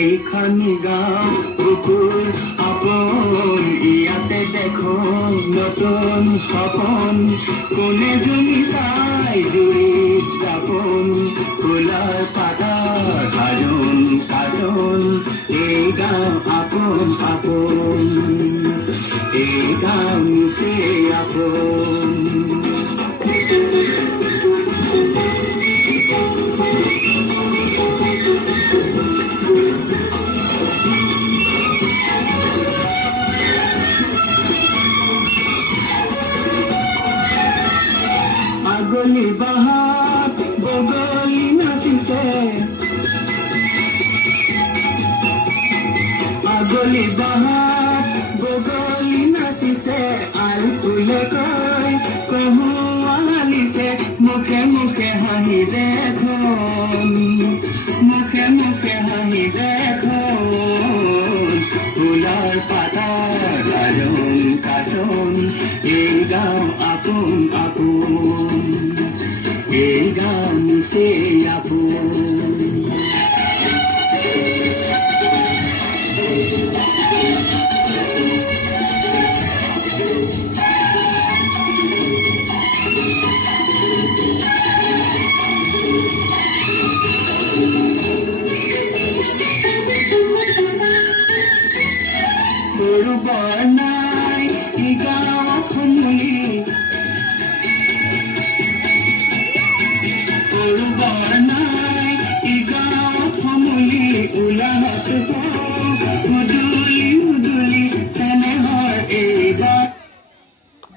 এইখানি গাঁও পুকুর আপন, ইয়াতে দেখো নতুন সপন, কোনে জমি চাই জুৰি যাপন, ফুলাৰ পাতাৰ সাজন কাজন, এই গাঁও আপন আপন, এই গাঁও নিচে আপন। আগলি বাহাত বগলী নাচিছে, আগলি বাহাত বগলী নাচিছে, আৰু ফুলে কৈ কহুৱা লিছে, মুখে মুখে হাঁহি দেখোন, মুখে মুখে হাঁহি দেখোন, ফুলাৰ পাতাৰ সাজন কাজন, এই গাঁও আপোন আপোন, এই গাঁও নিচে আপোন। সৰু বৰ নাই ই গাঁও শুনি,